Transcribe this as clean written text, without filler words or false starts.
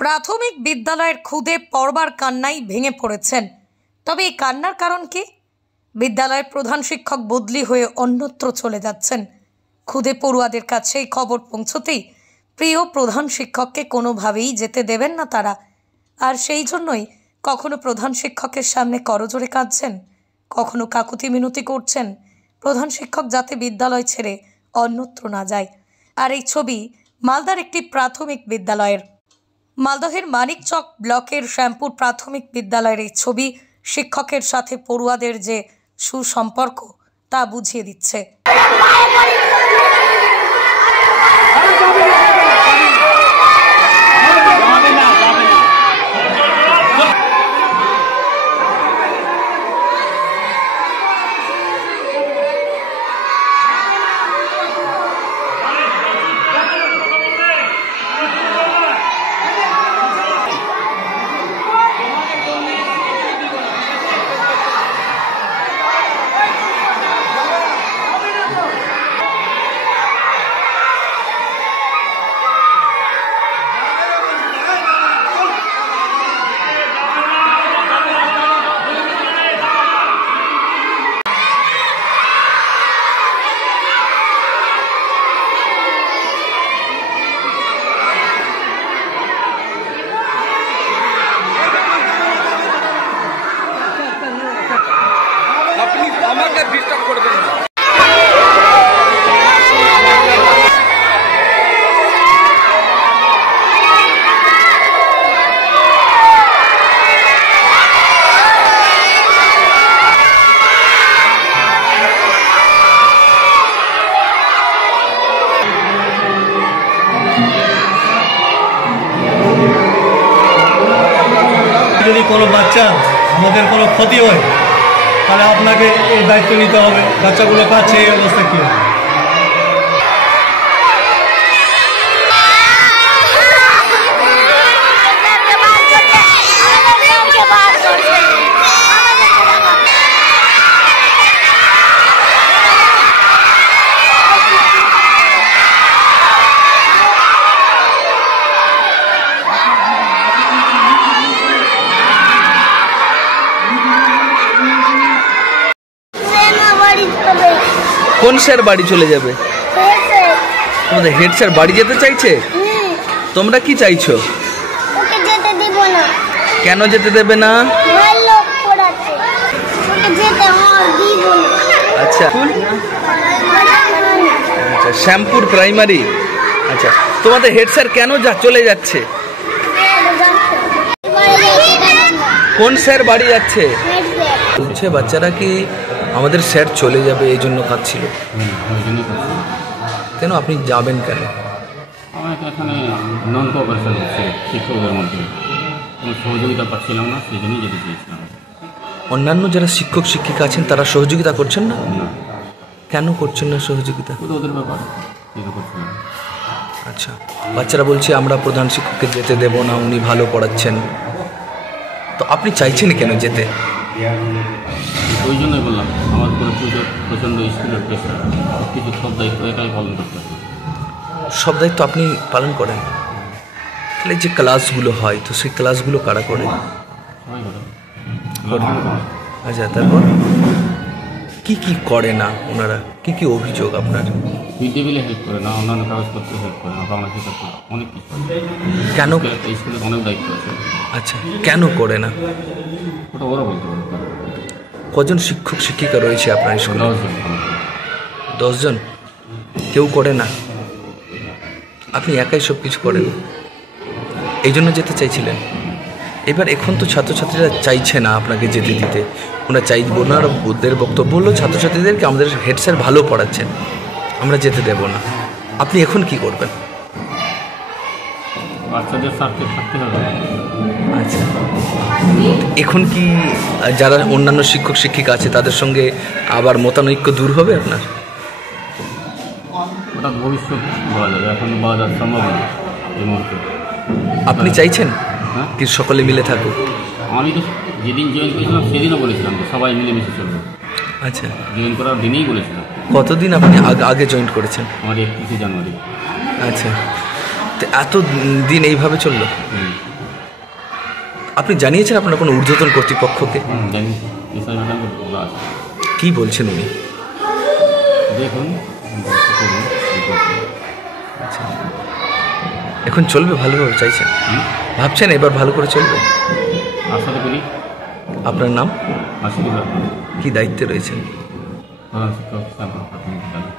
প্রাথমিক বিদ্যালয়ের খুদে পড়বার কান্নায় ভেঙে পড়েছেন। তবে এই কান্নার কারণ কি? বিদ্যালয়ের প্রধান শিক্ষক বদলি হয়ে অন্যত্র চলে যাচ্ছেন। খুদে পড়ুয়াদের কাছে এই খবর পৌঁছতেই প্রিয় প্রধান শিক্ষককে কোনোভাবেই যেতে দেবেন না তারা। আর সেই জন্যই কখনো প্রধান শিক্ষকের সামনে করজোড়ে কাঁদছেন, কখনো কাকুতি মিনতি করছেন প্রধান শিক্ষক যাতে বিদ্যালয় ছেড়ে অন্যত্র না যায়। আর এই ছবি মালদার একটি প্রাথমিক বিদ্যালয়ের। মালদহের মানিকচক ব্লকের শ্যামপুর প্রাথমিক বিদ্যালয়ের এই ছবি শিক্ষকের সাথে পড়ুয়াদের যে সুসম্পর্ক তা বুঝিয়ে দিচ্ছে। আমাকে ডিস্টার্ব করবেন না। যদি কোনো বাচ্চা আমাদের কোনো ক্ষতি হয় তাহলে আপনাকে এই দায়িত্ব নিতে হবে। বাচ্চাগুলো কাছে এই অবস্থা কী হবে? কোন স্যার বাড়ি চলে যাবে? তোমাদের হেড স্যার বাড়ি যেতে চাইছে? তোমরা কি চাইছো? ওকে যেতে দিব না। কেন যেতে দেবে না? ভালো পড়াচ্ছে, ওকে যেতে দিব না। আচ্ছা আচ্ছা, শ্যামপুর প্রাইমারি। আচ্ছা, তোমাদের হেড স্যার কেন চলে যাচ্ছে? কোন স্যার বাড়ি যাচ্ছে? বলছে বাচ্চারা কি আমাদের স্যার চলে যাবে এই জন্য কাঁদছিল। কেন আপনি যাবেন কেন? আমার এখানে নন কোঅপারেশন হচ্ছে শিক্ষকদের মধ্যে, কোনো সহযোগিতা পাচ্ছিলাম না, সেই জন্যই যেতে চেয়েছিলাম। অন্যান্য যারা শিক্ষক শিক্ষিকা আছেন তারা সহযোগিতা করছেন না? কেন করছেন না সহযোগিতা? ওদের ব্যাপার যেতে করছেন না। আচ্ছা, বাচ্চারা বলছে আমরা প্রধান শিক্ষককে যেতে দেব না, উনি ভালো পড়াচ্ছেন। তো আপনি চাইছেন কেন যেতে? ওই জন্যই বললাম, আমার পুরো প্রচণ্ড স্কুলের প্রেশার, কিছু সব দায়িত্ব একাই পালন করতে হবে। সব দায়িত্ব আপনি পালন করেন? তাহলে যে ক্লাসগুলো হয় তো সেই ক্লাসগুলো কারা করে? সবাই করে। আচ্ছা, তারপর কি কি করে না ওনারা? কি কি অভিযোগ আপনার? মিড ডে মিলে হেল্প করে না, অন্যান্য কাগজপত্রে হেল্প করে না, বাংলা শিক্ষা করে অনেক কিছু। কেন? স্কুলে অনেক দায়িত্ব আছে। আচ্ছা, কেন করে না? ওটা ওরা বলতে পারে। কজন শিক্ষক শিক্ষিকা রয়েছে আপনার স্কুলে? 10 জন। 10 জন? কেউ করে না? আপনি একাই সব কিছু করেন, এই জন্য যেতে চাইছিলেন। এবার এখন তো ছাত্রছাত্রীরা চাইছে না আপনাকে যেতে দিতে, ওনারা চাইবো না। ওদের বক্তব্য হলো ছাত্রছাত্রীদেরকে আমাদের হেড স্যার ভালো পড়াচ্ছেন, আমরা যেতে দেব না। আপনি এখন কি করবেন? বাচ্চাদের স্বার্থে থাকতে হবে। আচ্ছা, এখন কি যারা অন্যান্য শিক্ষক শিক্ষিকা আছে তাদের সঙ্গে আবার মতানৈক্য দূর হবে আপনার? ওটা ভবিষ্যৎ বলা যাবে, এখন বলা যাওয়া সম্ভব না এই মুহূর্তে। আপনি চাইছেন কি সকলে মিলে থাকুক? আমি তো যেদিন জয়েন করেছিলাম সেদিনও বলেছিলাম সবাই মিলেমিশে চলবে। আচ্ছা, জয়েন করার দিনেই বলেছিলাম। কতদিন আপনি আগে জয়েন করেছেন? আমার 31 জানুয়ারি। আচ্ছা, তো এত দিন এইভাবে চললো? আপনি জানিয়েছেন আপনার কোনো ঊর্ধ্বতন কর্তৃপক্ষকে? জানি এসআই ম্যাডামকে বলা আছে। কি বলছেন উনি? দেখুন করুন, কি করছেন। আচ্ছা, এখন চলবে ভালোভাবে চাইছেন? ভাবছেন এবার ভালো করে চলবে? আশা তো করি। আপনার নাম? আশীর্বাদ কি দায়িত্বে রয়েছেন? প্রধান শিক্ষক প্রাথমিক বিদ্যালয়।